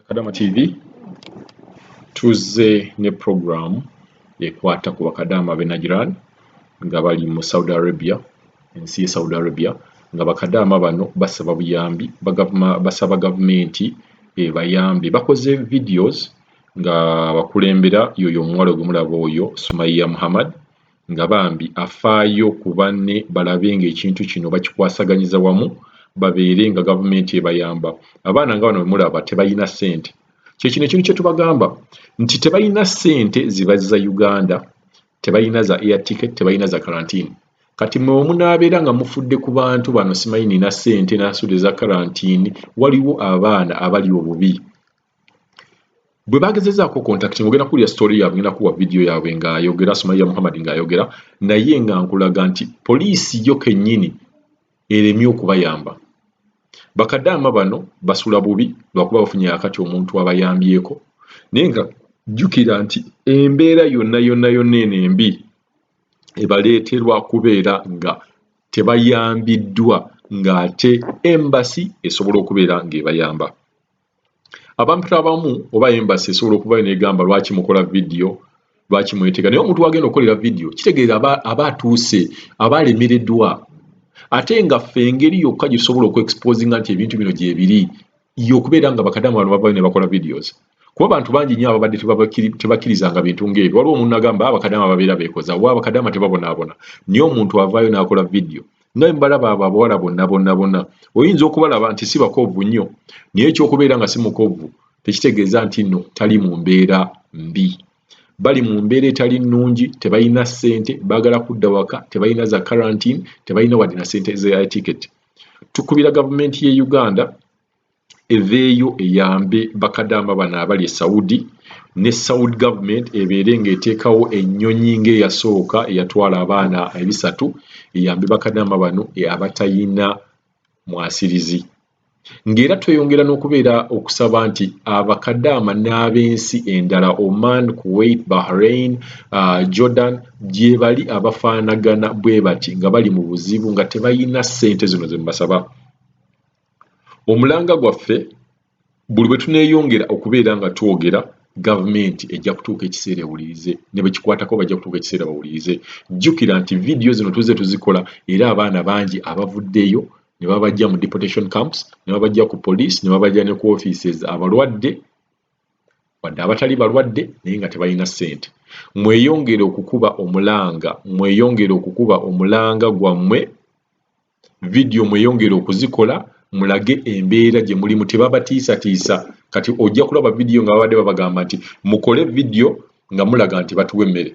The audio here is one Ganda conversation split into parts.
Kadama TV tuzze ne program ekwata ku bakadama b'e Najran nga bali mu Saudi Arabia, ensi ya Saudi Arabia, nga bakadama bano basaba buyambi basaba gavumenti bayambi. Bakoze videos nga bakulembera yoyo omuwala gwe mulaba oyo Sumaiya Muhammad nga bambi afaayo ku banne balabe ng'ekintu kino bakikwasaganyiza wamu babeere nga gavumenti ebayamba. Abaana nga bano mulaba tebalina ssente. Kyekino ekintu kye tubagamba nti tebalina ssente zibazza Uganda, tebalina za air ticket, tebalina za quarantine. Kati mwe munaabeera nga mufudde ku bantu bano simanyi nina ssente n'asudde za quarantine, waliwo abaana abali obubi. Bwe bagezezaako contacting ogenda kuwulira story yaabwe, ngenda kuwa video yaabwe ng'ayogera Sumaiya Muhammad ng'ayogera naye nga nkulaga nti poliisi yo kennyini eremye okubayamba. Bakadama bano basula bubi lwakuba bafunye akati omuntu abayambyeko, naye nga jjukira nti embeera yonna eno embi ebaleeterwa kubeera nga tebayambiddwa ng'ate embassy esobola okubeera ng'ebayamba. Abantu abamu oba embassy esobola okuba n'egamba lwaki mukola video, lwaki mwetega, naye omuntu wagenda okukolera video kitegeeza aba atuuse, aba alemereddwa. Ate nga ffe engeri yokka gisobola okuexposinga nti ebintu bino gye biri y'okubeera nga bakadama bano bavayo ne bakola videos. Kuba abantu bangi nnyo ababadde tebakkirizanga bintu ng'ebyo. Waliwo omuntu n'agamba abakadama babeera beekoza, wa abakadama tebabonaabona. Naye omuntu avaayo n'akola video. Nga mbalaba abo abawala bonna. Oyinza okubalaba nti si bakovu nnyo, naye ekyokubeera nga si mukovu tekitegeeza nti nno tali mu mbeera mbi. Bali mu mbeera etali nnungi, tebalina ssente, baagala kudda waka, tebalina za quarantine, tebalina wadde na ssente za ticket. Tukubira gavumenti y'e Uganda eveeyo eyambe bakadama bano abali e Saudi, ne Saudi government ebeere ng'eteekawo ennyonyi ng'eyasooka eyatwala abaana 3 eyambe bakadama bano abatayina mwasirizi. Ng'era tweyongera n'okubeera okusaba nti abakadama n'ab'ensi endala Oman, Kuwait, Bahrain, Jordan gye bali abafaanagana bwe bati nga bali mu buzibu nga tebalina ssente zino ze mbasaba. Omulanga gwaffe buli bwe tuneeyongera okubeera nga twogera, gavumenti ejja kutuuka ekiseera ewulirize, ne bwe kikwatako bajja kutuuka ekiseera bawulirize. Jjukira nti vidiyo zino tuzze tuzikola era abaana bangi abavuddeyo ne babajja mu deportation camps, ne babajja ku police, ne babajja ne ku offices abalwadde wadde abatali balwadde naye nga tebalina ssente. Mweyongere okukuba omulanga gwammwe, vidiyo mweyongere okuzikola, mulage embeera gye mulimu, tebabatiisatiisa. Kati ojja kulaba vidiyo nga babadde babagamba nti mukole vidiyo nga mulaga nti batuwa emmere.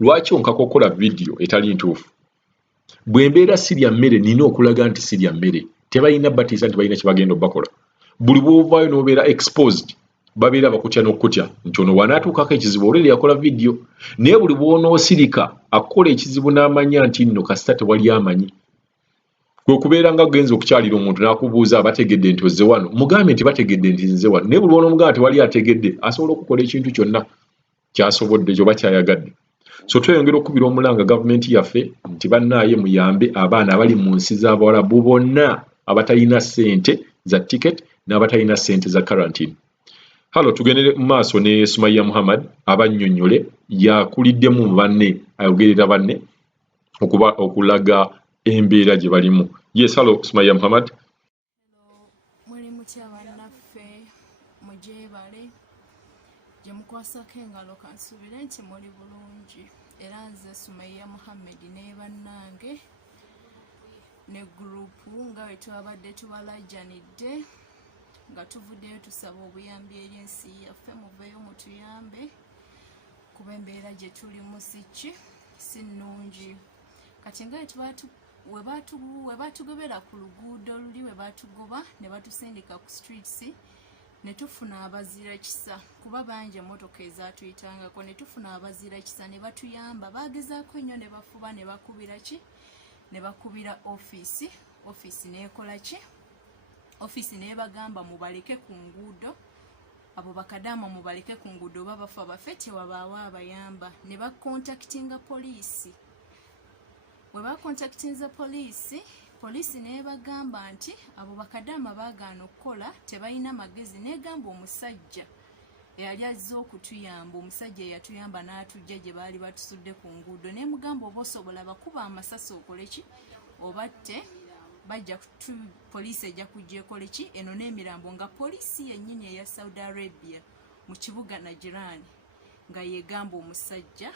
Lwaki onkaka okukola vidiyo etali ntuufu? Bwe mbeera sirya mmere nina okulaga nti sirya mmere. Tebalina batiisa nti balina kye bagenda obbakola. Buli bw'ovaayo n'obeera exposed babeera bakutya n'okutya nti ono wanaatuukako ekizibu olweri yakola vidiyo. Naye buli bw'onoosirika akukola ekizibu n'amanya nti nno kasita tewali amanyi. Kwe kubeera nga genza okukyalira omuntu n'akubuuza abategedde nti ozze wano, mugambe nti bategedde nti nze wano. Naye buli bw'onomugamba tewali ategedde, asobola okukola ekintu kyonna ky'asobodde ky'oba kyayagadde. So tweyongera okubira omulanga gavumenti yaffe nti bannaaye muyambe abaana abali mu nsi z'Abawarabu bonna abatalina ssente za ticket n'abatalina ssente za quarantine. Halo, tugendere mu maaso ne Sumaiya Muhammad abannyonnyole yakuliddemu mu banne, ayogerera banne okulaga embeera gye balimu. Yes, halo Sumaiya Muhammad. Muli mutya bannaffe, mujeebale gye mukwasako engalo kansubire nti muli bulungi. Era nze Sumaiya Muhammad ne bannange ne gurupu nga bwe twabadde tubalajjanidde nga tuvuddeyo tusaba obuyambi eri ensi yaffe, muveeyo mutuyambe kuba embeera gye tulimu si nnungi. Kati nga we batugobera ku luguudo luli, we batugoba ne batusindika ku streets, ne tufuna abazira kisa kuba bangi emmotoka ezaatuyitangako, ne tufuna abazira kisa ne batuyamba. Bagezaako ennyo ne bafuba ne bakubira ne bakubira ofiisi n'ekola ki? Ofiisi n'ebagamba mubaleke ku nguudo, abo bakadama mubaleke ku nguudo oba bafa baffe tewabaawo abayamba. Ne bakontakitinga poliisi. Bwe bakontakitinza poliisi, Poliisi nebagamba nti abo bakadaama baagaana okukola tebalina magezi, negamba omusajja eyali azze okutuyamba, omusajja eyatuyamba n'atujja gye baali batusudde ku nguudo, nemugamba oba osobola bakuba amasasi okole ki obatte, poliisi ejja kujja ekole ki eno n'emirambo, nga poliisi yennyini eya Saudi Arabia mu kibuga Najran nga yegamba omusajja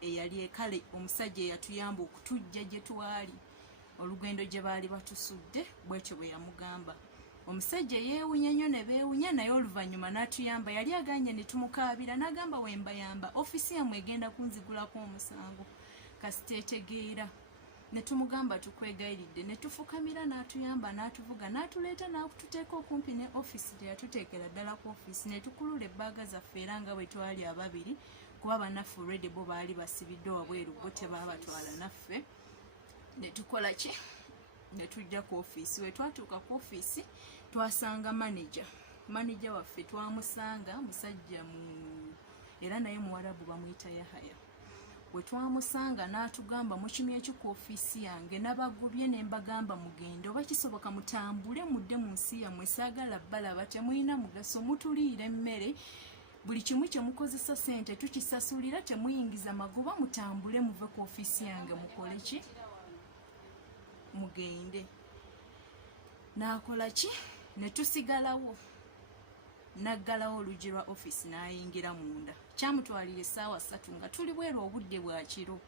eyali ekale, omusajja eyatuyamba okutujja gye twali olugendo gye baali batusudde, bwekyo bwe yamugamba. Omusajja yeewunya nnyo ne beewunya, naye oluvannyuma n'atuyamba. Yali aganye ne tumukaabira n'agamba wembayamba ofiisi yammwe egenda kunzigulako omusango kasiteetegeera. Ne tumugamba tukwegayiridde, ne tufukamira n'atuyamba, n'atuvuga, n'atuleeta n'atuteeka okumpi ne ofiisi teyatuteekera ddala ku ofiisi, ne tukulula ebbaaga zaffe era nga bwe twali ababiri, kuba bannaffe already bo baali basibiddwa wabweru, bo tebaabatwala naffe. Ne tukola ki? Ne tujja ku ofiisi. We twatuuka ku ofiisi twasanga maneja waffe, twamusanga musajja era naye Muwarabu bamuyita Yahaya. We twamusanga n'atugamba mukimye ki ku ofiisi yange, nabagubye ne mbagamba mugende oba kisoboka mutambule mudde mu nsi yammwe, saagala balaba, temulina mugaso, mutuliire emmere, buli kimu kye mukozesa ssente tukisasulira, temuyingiza magoba, mutambule muve ku ofiisi yange mukole ki mugende. N'akola ki? Ne tusigalawo, naggalawo oluggi lwa ofiisi n'ayingira munda. Kyamutwalira essaawa 3 nga tuli bweru obudde bwa kiro.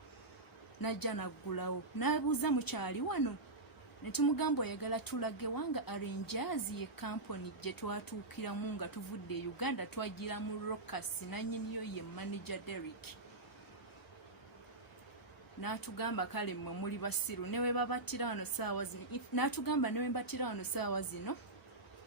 Najja naggulawo n'abuuza mukyali wano, ne tumugamba oyagala tulage wanga Arrangers ye kampuni gye twatuukiramu nga tuvudde e Uganda, twagira mu Rokas, nannyiniyo ye manager Derek. N'atugamba kale mmwe muli basiru newe babattira wano ssaawa zino, n'atugamba newe mbattira wano ssaawa zino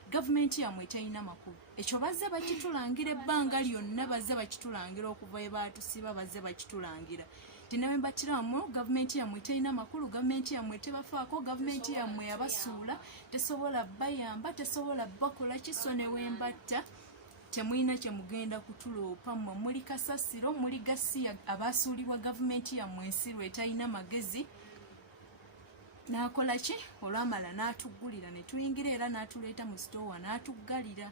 gavumenti yammwe terina makulu. Ekyo bazze bakitulangira ebbanga lyonna, bazze bakitulangira okuva we baatusiba, bazze bakitulangira tinewe mbattira wano gavumenti yammwe terina makulu, gavumenti yammwe tebafaako, gavumenti yammwe yabasuula, tesobola bayamba, tesobola bakola kiso newe mbatta temulina kye mugenda kutuloopa, mmwe muli kasasiro, muli gasiya abasuulibwa gavumenti yammwe ensiru etalina magezi. N'akola ki? Olwamala n'atuggulira ne tuyingira era n'atuleeta mu sitoowa n'atuggalira.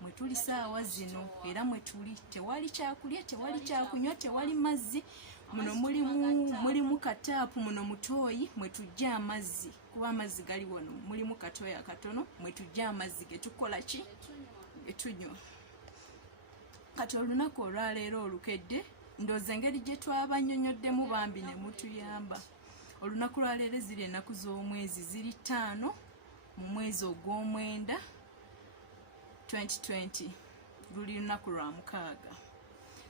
Mwe tuli ssaawa zino era mwe tuli tewali kyakulya, tewali kyakunywa, tewali mazzi. Muno mulimu kataapu muno mutooyi mwe tujja amazzi, kuba amazzi gali wano, mulimu katooyi akatono mwe tujja amazzi ge tukola ki? Etunywa. Kati olunaku olwaleero olukedde, ndooza engeri gye twabannyonnyoddemu bambi ne mutuyamba. Olunaku lwaleero ziri ennaku z'omwezi, ziri 5 mu mwezi ogw'omwenda 2020, luli lunaku lwa 6.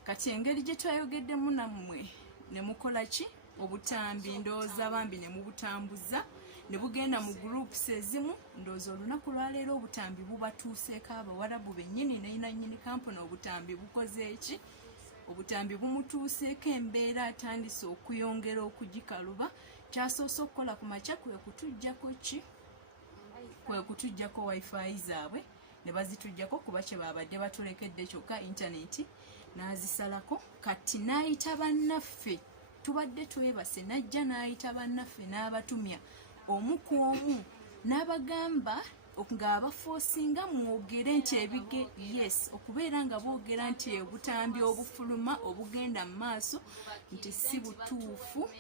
Kati engeri gye twayogeddemu nammwe ne mukola ki? Obutambi, ndooza bambi ne mubutambuza ne bugenda mu groups ezimu. Ndooza olunaku lwaleero obutambi bubatuuseeko Abawarabu bennyini nannyini kampuni, obutambi bukoze eki? Obutambi bumutuuseeko, embeera atandise okuyongera okugikaluba. Kyasoose okukola ku makya kwe kutujjako ki? Kwe kutujjako wifi zaabwe ne bazitujjako kuba kye babadde batulekedde kyokka intaneti n'azisalako. Kati n'ayita bannaffe, tubadde twebase, najja n'ayita bannaffe n'abatumya omu ku omu n'abagamba ng'abafoosinga mwogere nti ebige yes, okubeera nga boogera nti obutambi obufuluma obugenda mu maaso nti si butuufu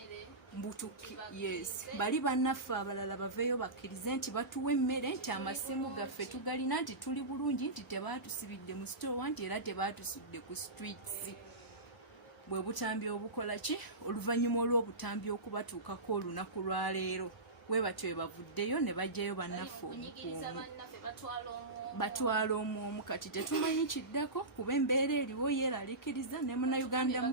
mbutuki yes. Bali bannaffe abalala baveeyo bakkirize nti batuwa emmere, nti amasimu gaffe tugalina, nti tuli bulungi, nti tebaatusibidde mu sitoowa, nti era tebaatusudde ku streets. Bwe butambi obukola ki? Oluvannyuma olw'obutambi okubatuukako olunaku lwaleero, we batyo we bavuddeyo ne bajjayo bannaffe omukuumu, batwala omu. Kati tetumanyi kiddako kuba embeera eriwo yeeraliikiriza. Ne Munnayuganda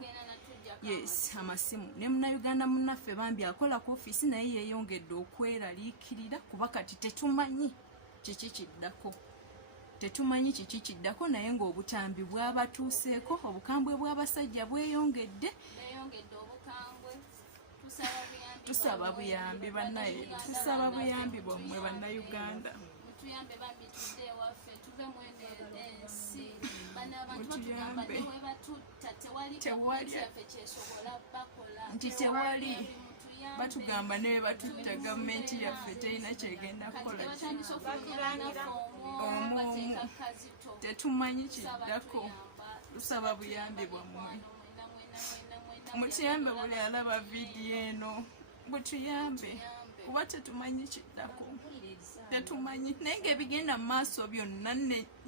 yes, amasimu ne Munnayuganda munnaffe bambi akola ku ofiisi naye yeeyongedde okweraliikirira kuba kati tetumanyi kiki kiddako. Tetumanyi kiki kiddako, naye ng'obutambi bwabatuuseeko, obukambwe bw'abasajja bweyongedde. Tusaba buyambi bannaye, tusaba buyambi bwammwe Bannayuganda. Mutuyambe bambi tudde ewaffe, tuve mu ensi. Bano abantu batugamba ne bwe batutta tewali gavumenti yaffe kyesobola bakola. Nti tewali. batugamba ne batutta gavumenti yaffe terina kyegenda kukola omu tetumanyi kiddako tusaba buyambi bwammwe mutuyambe buli alaba vidiyo eno butuyambe kuba tetumanyi kiddako tetumanyi naye ngaebigenda mu maaso byonna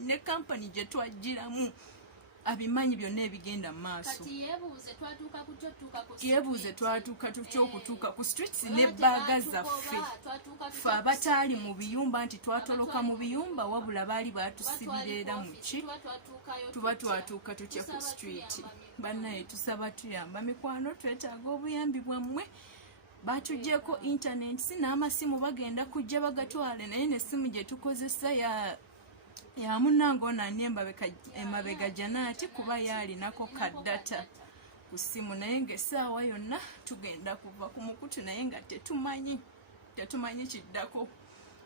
ne kampani gye twajjiramu abimanyi byonna ebigenda mu maaso yebuuze twatuuka tutya okutuuka ku streets n'ebbaaga zaffe fe abataali mu biyumba nti twatoloka mu biyumba wabula baali batusibira era muki tuba twatuuka tutya ku street bannaye tusaba tuyamba mikwano twetaaga obuyambi bwammwe batuggyeko internet si n'amasimu bagenda kujja bagatwale naye nessimu gye tukozesa ya munnange ono ani emabega janaati kuba yaalinako kaddata ku ssimu naye ng'essaawa yonna tugenda kuva ku mukutu naye nga tetumanyi kiddako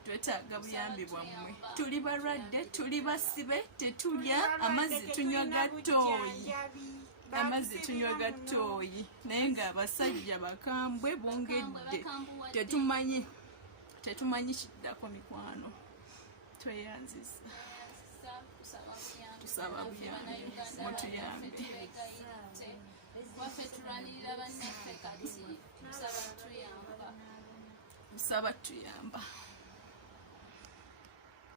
twetaaga buyambi bwammwe tuli balwadde tuli basibe tetulya amazzi tunywa gatooyi naye ng'abasajja bakambwe bongedde tetumanyi kiddako mikwano tweyanziza tusaba buyambi mutuyambe tusaba tuyamba